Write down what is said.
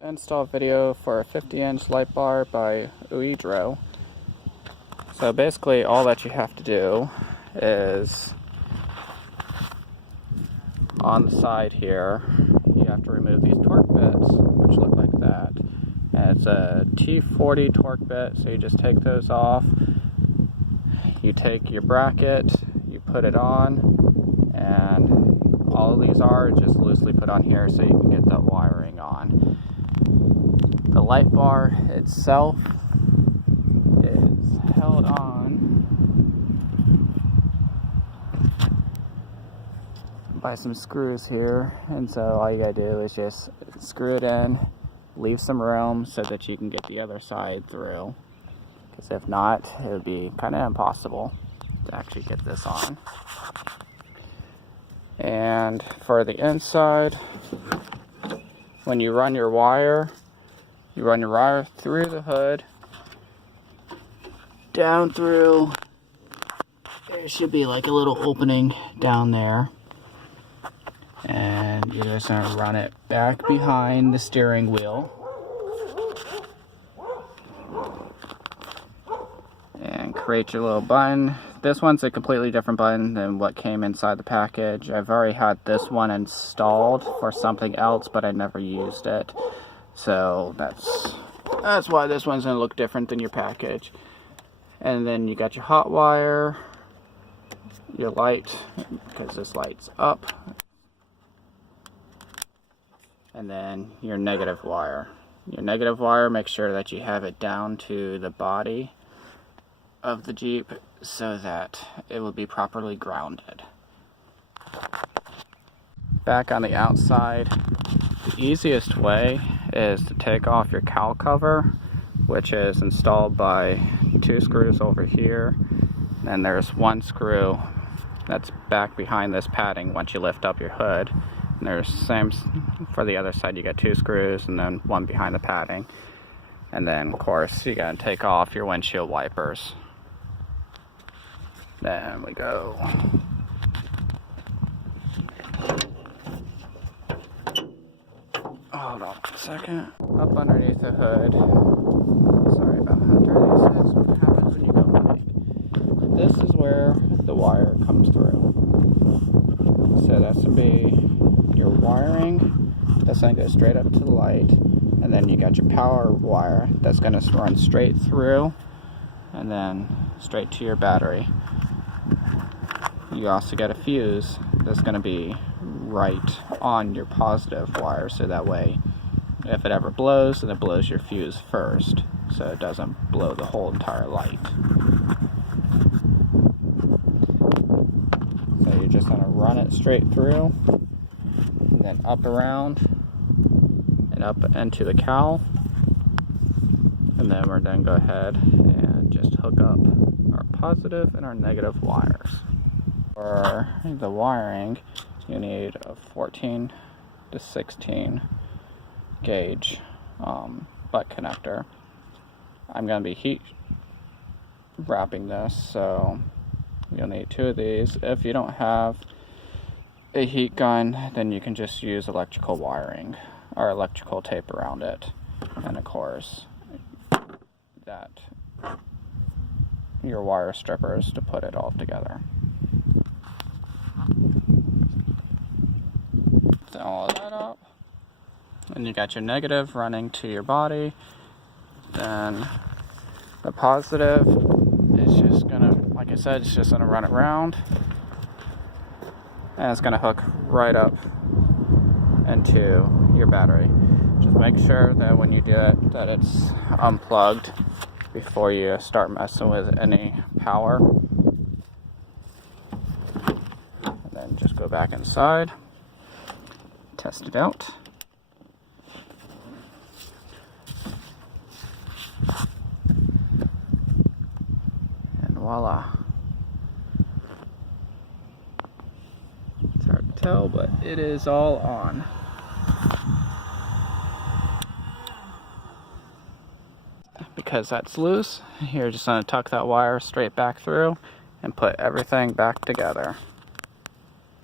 Install video for a 50-inch Lightbar by OEDRO. So basically all that you have to do is on the side here you have to remove these torque bits, which look like that. And it's a T40 torque bit, so you just take those off. You take your bracket, you put it on, and all of these are just loosely put on here so you can get the wiring on. The light bar itself is held on by some screws here, and so all you gotta do is just screw it in, leave some room so that you can get the other side through, because if not, it would be kind of impossible to actually get this on. And for the inside, when you run your wire through the hood, down through, there should be like a little opening down there. And you're just going to run it back behind the steering wheel. And create your little button. This one's a completely different button than what came inside the package. I've already had this one installed for something else, but I never used it. So that's why this one's going to look different than your package. And then you got your hot wire, your light, because this light's up, and then your negative wire. Your negative wire, make sure that you have it down to the body of the Jeep so that it will be properly grounded. Back on the outside, the easiest way is to take off your cowl cover, which is installed by 2 screws over here, and there's 1 screw that's back behind this padding once you lift up your hood. And there's same for the other side, you got 2 screws and then 1 behind the padding. And then of course you gotta take off your windshield wipers. Then we go. Hold on a second. Up underneath the hood. Sorry about how dirty this is. What happens when you go hike? This is where the wire comes through. So that's gonna be your wiring. That's gonna go straight up to the light, and then you got your power wire that's gonna run straight through, and then straight to your battery. You also got a fuse that's gonna be right on your positive wire, so that way if it ever blows, then it blows your fuse first, so it doesn't blow the whole entire light. So you're just going to run it straight through, and then up around and up into the cowl, and then we're going to go ahead and just hook up our positive and our negative wires. For the wiring, you need a 14 to 16 gauge butt connector. I'm going to be heat wrapping this, so you'll need 2 of these. If you don't have a heat gun, then you can just use electrical wiring or electrical tape around it, and of course that your wire strippers to put it all together. All of that up, and you got your negative running to your body. Then the positive is just gonna, like I said, it's just gonna run it round, and it's gonna hook right up into your battery. Just make sure that when you do it, that it's unplugged before you start messing with any power. And then just go back inside, test it out. And voila. It's hard to tell, but it is all on. Because that's loose, you're just going to tuck that wire straight back through and put everything back together.